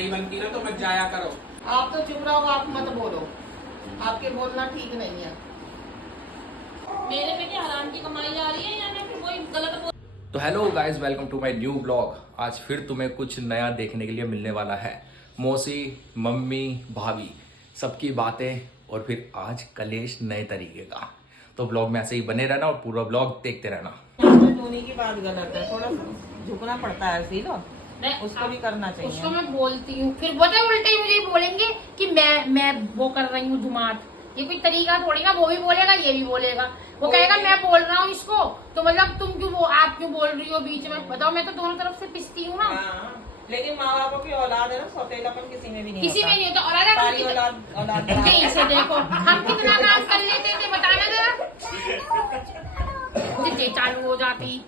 नहीं बनती ना तो मत जाया करो। आप तो चुप रहो, आप मत बोलो, आपके बोलना ठीक नहीं है। मेरे पे क्या हराम की कमाई आ रही है या मैं फिर वही गलत बोल। तो hello guys, welcome to my new blog. आज फिर तुम्हें कुछ नया देखने के लिए मिलने वाला है। मौसी, मम्मी, भाभी सबकी बातें और फिर आज कलेश नए तरीके का। तो ब्लॉग में ऐसे ही बने रहना और पूरा ब्लॉग देखते रहना। धोनी की बात गलत है, थोड़ा झुकना पड़ता है सीधो, उसको भी करना चाहिए। उसको मैं बोलती हूँ, फिर पता है उल्टे ही मुझे बोलेंगे कि मैं वो कर रही हूँ धुमाट। ये कोई तरीका थोड़ी ना, वो भी बोलेगा ये भी बोलेगा। वो कहेगा मैं बोल रहा हूँ इसको, तो मतलब तुम क्यों आप क्यों बोल रही हो बीच में? बताओ, मैं तो दोनों तरफ से पिसती हूँ ना। लेकिन माँ बापों की औलाद है ना, सौतेलापन किसी में भी नहीं किसी में नहीं होता। और अगर सारी औलाद इसे देखो, हम कितना काम कर लेते थे, बताना जरा। जितने चालू हो जाती।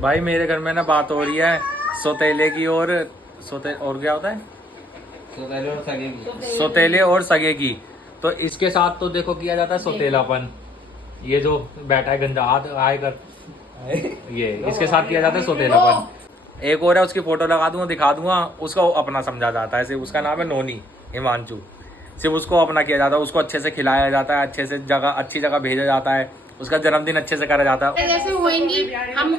भाई मेरे घर में ना बात हो रही है सौतेले की और क्या होता है, सौतेले और सगे की। तो इसके साथ तो देखो किया जाता है सौतेलापन। ये जो बैठा है गंजा हाथ आए कर, ये इसके साथ किया जाता है सौतेलापन। एक और है, उसकी फोटो लगा दूंगा, दिखा दूंगा, उसको अपना समझा जाता है। सिर्फ उसका नाम है नोनी हिमांशु। सिर्फ उसको अपना किया जाता है, उसको अच्छे से खिलाया जाता है, अच्छी जगह भेजा जाता है, उसका जन्मदिन अच्छे से करा जाता है। जैसे होंगी हम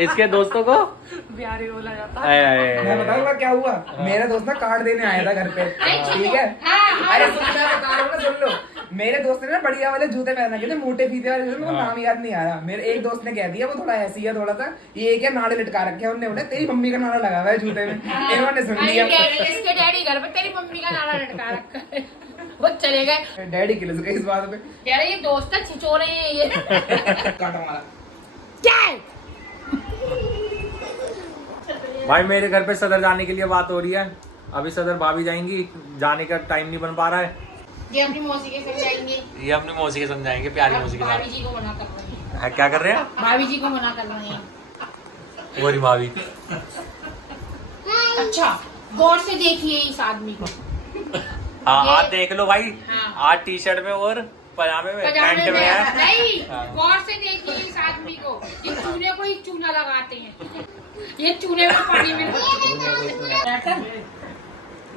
इसके दोस्तों को प्यारे बोला जाता है। मैं बताऊंगा क्या हुआ। मेरा दोस्त ना कार्ड देने आया था घर पे, ठीक है। अरे सुन, मैं बता रहा हूँ ना, सुन लो। मेरे दोस्त ने ना बढ़िया वाले जूते पहन रखे थे, मोटे फीते वाले, मेरे को नाम याद नहीं आ रहा। मेरे एक दोस्त ने कह दिया, वो थोड़ा ऐसी है, थोड़ा सा ये क्या नाड़े लटका रखे हैं उन्होंने, बोले तेरी मम्मी का नाड़ा लगा हुआ है जूते में। इन्होंने सुन लिया, इसके डैडी घर पे तेरी मम्मी का नारा लटका रखा है। वो चले गए, डैडी किलस गए इस बात पे। कह रहे ये दोस्त है, छिचोरे हैं ये। काटा मारा क्या है? भाई मेरे घर पे सदर जाने के लिए बात हो रही है। अभी सदर भाभी जाएंगी, जाने का टाइम नहीं बन पा रहा है। ये अपनी मौसी के संग जाएंगे। ये अपनी मौसी के समझाएंगे, प्यारी मौसी के भाभी साथ। जी को मना कर रहे हैं। क्या कर रहे हैं? भाभी जी को मना कर रहे हैं। गोरी भाभी। अच्छा, गौर से देखिए इस आदमी को। हाँ, ये- आज देख लो भाई। हाँ। आज टी शर्ट में और पजामे में, पजामे पैंट में है। नहीं, हाँ। गौर से देखिए इस आदमी को। ये चूने को ही चूना लगाते हैं। ये चूने को पानी में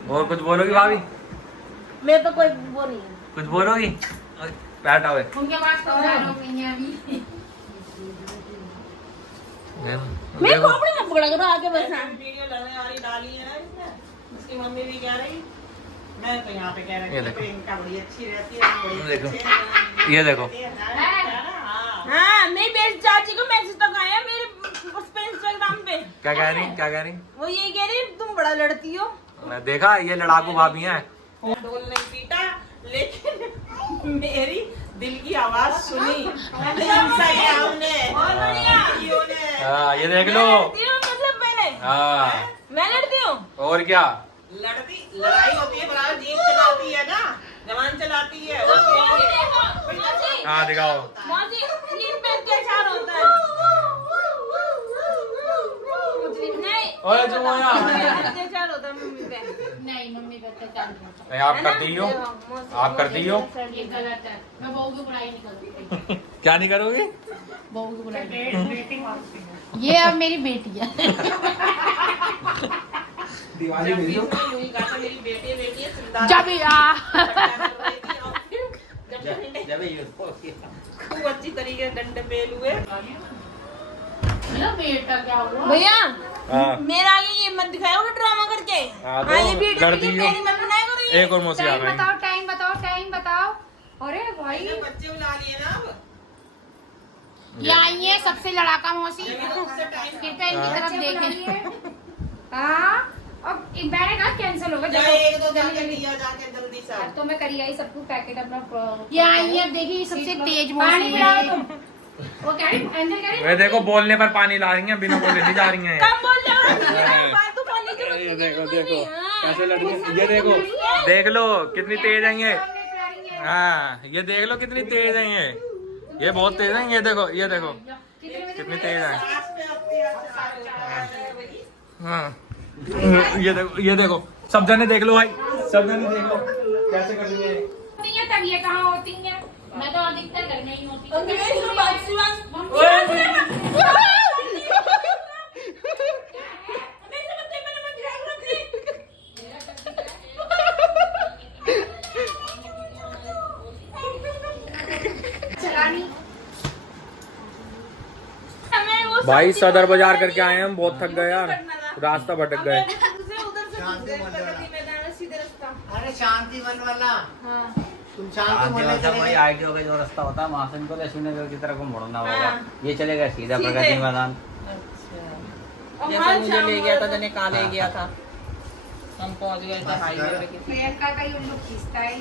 और कुछ बोलोगी भाभी? मैं तो कोई वो नहीं है। कुछ बोलोगी? बैठा हुए उनके पास तो डायलॉग नहीं है अभी। मैं खोपड़ी में पकड़ कर आगे बसा। वीडियो लगने वाली डाली है ना इसमें, उसकी मम्मी भी कह रही, मैं तो यहाँ पे कह रही ये हूँ देखो। प्रियंका बड़ी अच्छी रहती है, बड़ी देखो। अच्छी है। ये देखो। हाँ। हाँ, नहीं बेस्ट चाची को मैसेज तक आया मेरे उस पे इंस्टाग्राम पे। क्या कह रही? वो ये कह रही तुम बड़ा लड़ती हो। मैं देखा, ये लड़ाकू भाभी हैं। ढोल नहीं पीटा, लेकिन मेरी दिल की आवाज सुनी। सही है हमने। हाँ, ये देख लो। लड़ती हूँ मतलब मैंने, हाँ, मैं लड़ती हूँ। और क्या। लड़ाई होती है, बराबर जीप चलाती है ना, जवान चलाती है उसके लिए। मौसी, हाँ दिखाओ। मौसी, स्क्रीन पे अत्याचार होता है। नहीं, ओए चुप हो जा। अत्याचार होता है मम्मी पे। नहीं, मम्मी पे अत्याचार नहीं होता। नहीं, आप करती हो? आप करती हो? ये गलत है। मैं बहू की बुराई नहीं करूँगी। क्या नहीं करोगी? बहू की बुराई नहीं। ये अब मेरी बेटी है। दिवाली जब भी भेजो। उसने यूं ही कहा था, मेरी बेटी है, सिंदा जब खूब अच्छी तरीके से डंडे पेल हुए। बेटा क्या हुआ? भैया, हाँ। मेरा आगे ये मत दिखाओ ड्रामा करके। हाँ, तो हाँ, ये वीडियो कर मेरी दियो। मम्मी नहीं करो ये। एक और मौसी आ टाइम गई। बताओ, टाइम बताओ, टाइम बताओ। अरे भाई, मैंने बच्चे बुला लिए ना अब। ये आई है सबसे लड़ाका मौसी। उससे टाइम कृपया इनकी तरफ देखें। हाँ, अब एक बैठेगा कैंसिल होगा। जा, चलो, एक दो जल्दी जाके जल्दी। दिया जाके जल्दी से। अब तो मैं करी आई सबको पैकेट अपना। ये आई है, देखिए सबसे तेज मौसी है। वो कह रही अंदर कह रही वे देखो, बोलने पर पानी ला रही हैं, बिना बोले नहीं जा रही हैं। कम बोल जाओ। फालतू पानी की ये बच्ची देखो की देखो हाँ। कैसे लड़की। ये देखो, देख लो कितनी तेज है ये। हाँ, ये देख लो कितनी तेज है ये। ये बहुत तेज है। ये देखो, ये देखो कितनी तेज है। सास पे अत्याचार होता है भाई। हाँ, ये देखो, सब जने देख लो भाई, सब जने देख लो कैसे कर रही है। होती है तब ये कहाँ होती है? मैं तो अधिकतर घर में ही होती हूँ। अंग्रेज लोग बात सुन। भाई सदर बाजार करके आए हैं हम, बहुत थक गए यार, रास्ता भटक गए। सीधे रास्ता। अरे शांति वन वाला, हाँ तुम शांति वन कोई चले आईटीओ का जो रास्ता होता है वहाँ से इनको लक्ष्मी नगर की तरफ को मुड़ना होगा। हाँ। ये चलेगा सीधा सीधे। प्रगति मैदान। और जैसे हर मुझे शाम ले गया था, को- जने कहाँ ले गया था, हम पहुंच गए थे हाईवे पे किसी। प्रियंका का ये लोग खींचता है।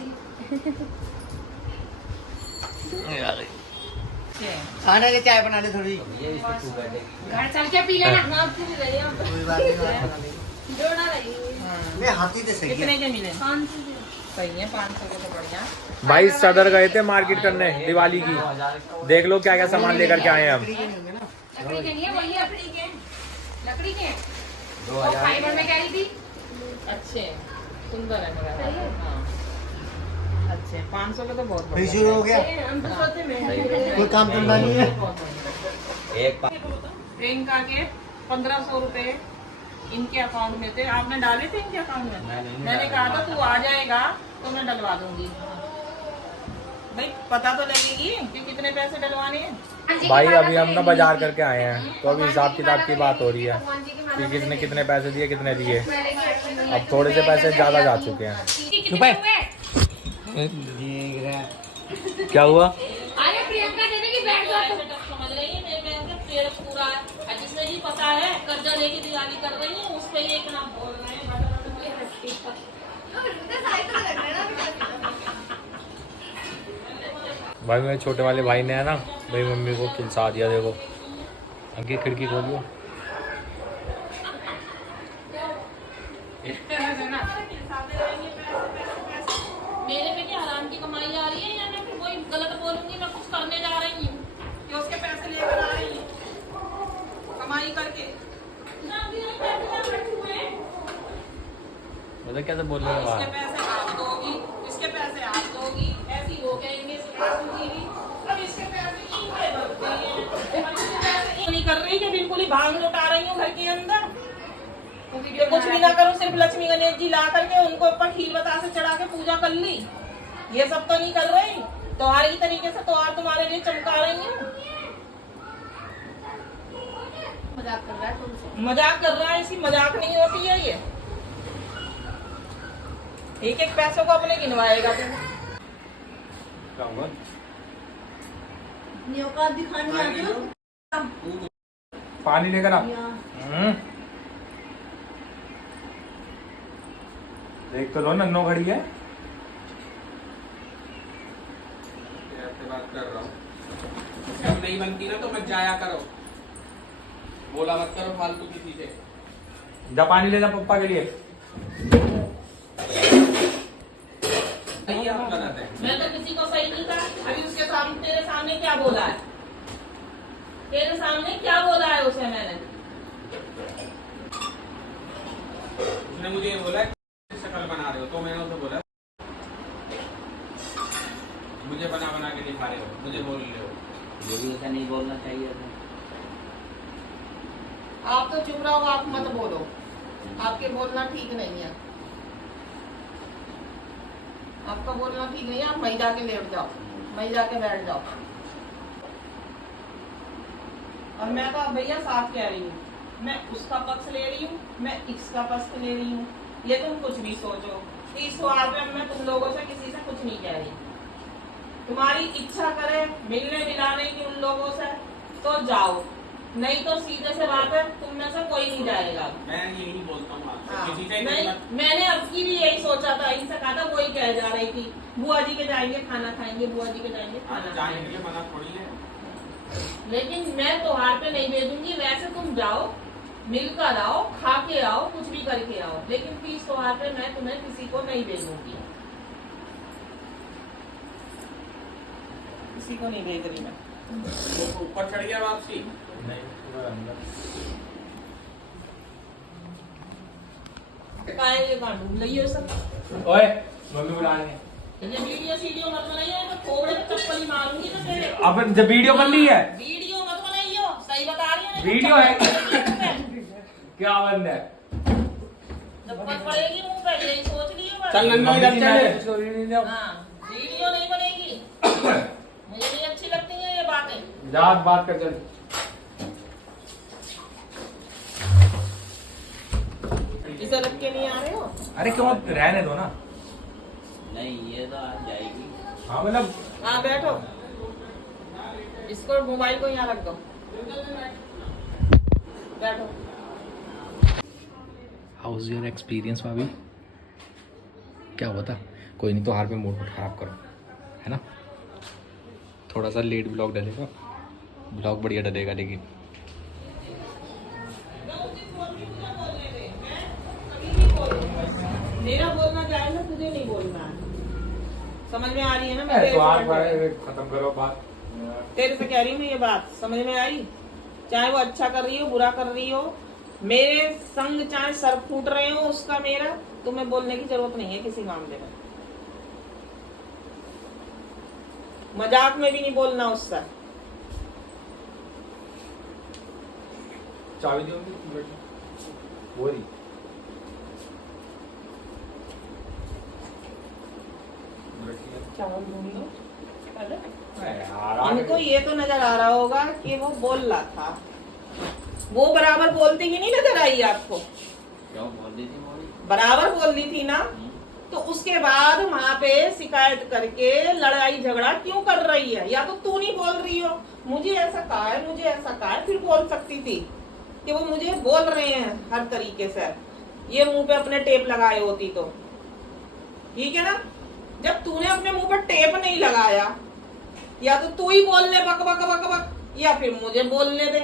खाने की चाय बना ले थोड़ी। ये इसको तू बैठेगी। घर चल के पी लेना। ना पी रही हम कोई बात नहीं, जोड़ा रही मैं हाथी तो सही कितने है। के मिले? 500 दे। सही है, 500 के तो बढ़िया। भाई सदर गए थे मार्केट करने दिवाली की, देख लो क्या क्या सामान लेकर के आए हैं हम। लकड़ी के नहीं है, वही लकड़ी के। लकड़ी के 2000 फाइबर में कह रही थी। अच्छे सुंदर है मेरा। हाँ अच्छे 500 के तो बहुत फिर बढ़िया शुरू हो गया, हम तो सोते में कोई काम धंधा नहीं है। एक प्रियंका के 1500 रुपए इनके अकाउंट में थे, आपने डाले थे इनके अकाउंट में? मैंने कहा था तू आ जाएगा तो मैं डलवा दूंगी। भाई पता तो लगेगी कि कितने पैसे डलवाने हैं। भाई अभी हम ना बाजार करके आए हैं, तो अभी हिसाब किताब की बात हो रही है कि किसने कितने पैसे दिए, कितने दिए। अब थोड़े से पैसे ज्यादा जा चुके हैं। कितने हुए? क्या हुआ? अरे प्रियंका दे देगी, बैठ जाओ तुम। समझ रही है मेरे पेड़ पूरा है, जिसने भी पता है कर्जा लेके दिवाली कर रही है, उस पे ये इतना बोल रहे हैं। भाई मेरे छोटे वाले भाई ने है ना भाई मम्मी को खिलसा दिया, देखो अंकी खिड़की खोलियो। मेरे पे क्या हराम की कमाई आ रही है, या मैं फिर वही गलत बोलूंगी? मैं कुछ करने जा रही हूँ कि उसके पैसे लेकर आ रही हूँ कमाई करके। मतलब कैसे बोल रहे हो इसके आप? पैसे आप दोगी, इसके पैसे आप दोगी, ऐसी हो गएंगे अब इसके पैसे इनके बनते हैं। अब इसके पैसे ये नहीं कर रही कि बिल्कुल ही भांग लुटा रही हूँ घर के अंदर। ये कुछ भी ना करूँ, सिर्फ लक्ष्मी गणेश जी ला करके उनको ऊपर खीर बतासे चढ़ा के पूजा कर ली, ये सब तो नहीं कर रही। त्योहार की तरीके से त्योहार तुम्हारे लिए चमका रही हूँ। मजाक कर रहा है तुमसे। मजाक कर रहा है, इसकी मजाक नहीं होती है ये। एक एक पैसों को अपने गिनवाएगा तुम। क्या हुआ? ये औकात दिखानी आती हो पानी लेकर आ। देख तो लो नन्नो खड़ी है। बात कर रहा हूँ, जब नहीं बनती ना तो मत जाया करो, बोला मत करो फालतू की चीजें। जा पानी ले जा पप्पा के लिए। नहीं आप बनाते हैं। मैं तो किसी को सही नहीं कहा। अभी उसके सामने, तेरे सामने क्या बोला है? तेरे सामने क्या बोला है उसे मैंने? उसने मुझे ये बोला शक्ल बना रहे हो, तो मैंने उसे बोला मुझे बना बना के दिखा रहे हो, मुझे बोल रहे हो। ये भी ऐसा नहीं बोलना चाहिए था। आप तो चुप रहो, आप मत बोलो, आपके बोलना ठीक नहीं है। आपका बोलना ठीक नहीं है, आप वहीं जाके लेट जाओ, वहीं जाके बैठ जाओ। और मैं तो अब भैया साफ कह रही हूँ, मैं उसका पक्ष ले रही हूँ, मैं इसका पक्ष ले रही हूँ। ये तुम कुछ भी सोचो, इस सवाल पे मैं तुम लोगों से किसी से कुछ नहीं कह रही। तुम्हारी इच्छा करे मिलने मिलाने की उन लोगों से तो जाओ, नहीं तो सीधे से बात है, तुम में से कोई नहीं जाएगा। मैं यही बोलता हूँ आपसे, हाँ, किसी से नहीं, मैंने अब की भी यही सोचा था, इनसे कहा था, वही कह जा रही थी बुआ जी के जाएंगे खाना खाएंगे, बुआ जी के जाएंगे खाना जाने के खाएंगे। लिए मना थोड़ी है। लेकिन मैं त्योहार पे नहीं भेजूंगी, वैसे तुम जाओ, मिलकर आओ, खा के आओ, कुछ भी करके आओ, लेकिन तीज त्योहार पे मैं तुम्हें किसी को नहीं भेजूंगी, किसी को नहीं भेज रही मैं। वो ऊपर चढ़ गया वापसी। काहे कांडू लइयो सब। ओए मम्मी बुला रही है। ये वीडियो सीडियो मत बनाइए, मैं थोबड़े पे चप्पल ही मारूंगी ना तेरे। अब जब वीडियो बन रही है। वीडियो मत बनाइयो, सही बता रही हूँ। वीडियो है। क्या बंद है? चप्पल पड़ेगी मुंह पे, यही सोच लियो बस। चल नन्नो इधर चल। हाँ, वीडियो नहीं बनेगी। मुझे नहीं अच्छी लगती है ये बातें। जा बात कर चल। इसे रख के नहीं आ रहे हो? अरे क्यों, रहने दो ना। नहीं ये तो आज जाएगी। हाँ मतलब हाँ बैठो, इसको मोबाइल को यहाँ रख दो, बैठो। हाउस योर एक्सपीरियंस भाभी, क्या हुआ था? कोई नहीं, तो हार पे मूड मत खराब करो, है ना? थोड़ा सा लेट ब्लॉग डलेगा, ब्लॉग बढ़िया डलेगा लेकिन। मेरा बोलना जाएगा, तुझे नहीं बोलना है। समझ में आ रही है ना? मैं तो आप खत्म करो बात। तेरे से कह रही हूँ मैं ये बात, समझ में आई? चाहे वो अच्छा कर रही हो, बुरा कर रही हो, मेरे संग चाहे सर फूट रहे हो उसका मेरा, तुम्हें बोलने की जरूरत नहीं है किसी मामले में। मजाक में भी नहीं बोलना उससे। चाबी दी वो रही। चावल ढूंढ लो। इनको ये तो नजर आ रहा होगा कि वो बोल रहा था, वो बराबर बोलती ही नहीं नजर आई आपको? क्यों बोल दी थी मोड़ी? बराबर बोल दी थी ना, तो उसके बाद वहाँ पे शिकायत करके लड़ाई झगड़ा क्यों कर रही है? या तो तू नहीं बोल रही हो, मुझे ऐसा कहा है, मुझे ऐसा कहा है, फिर बोल सकती थी कि वो मुझे बोल रहे हैं हर तरीके से, ये मुंह पे अपने टेप लगाए होती तो ठीक है ना। जब तूने अपने मुंह पे टेप नहीं लगाया, या तो तू ही बोलने बक बक बक बक, या फिर मुझे बोलने दे।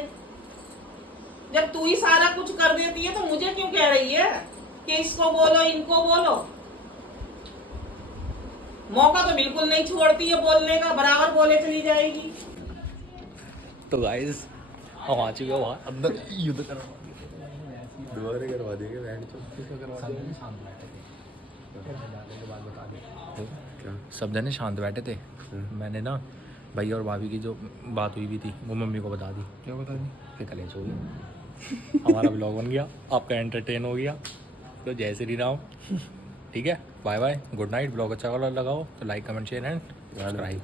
जब तू ही सारा कुछ कर देती है तो मुझे क्यों कह रही है कि इसको बोलो, इनको बोलो? मौका तो बिल्कुल नहीं छोड़ती है बोलने का, बराबर बोले चली जाएगी। तो गाइस हम आ चुके हो अंदर, युद्ध करवा दोबारा करवा देंगे बैंड सब जने शांत बैठे थे। मैंने ना भैया और भाभी की जो बात हुई भी थी वो मम्मी को बता दी। क्या बता दी? फिर कलेश हो गई। हमारा ब्लॉग बन गया, आपका एंटरटेन हो गया। तो जय श्री राम। ठीक है, bye bye, good night. Blog अच्छा लगा हो तो like comment share and subscribe.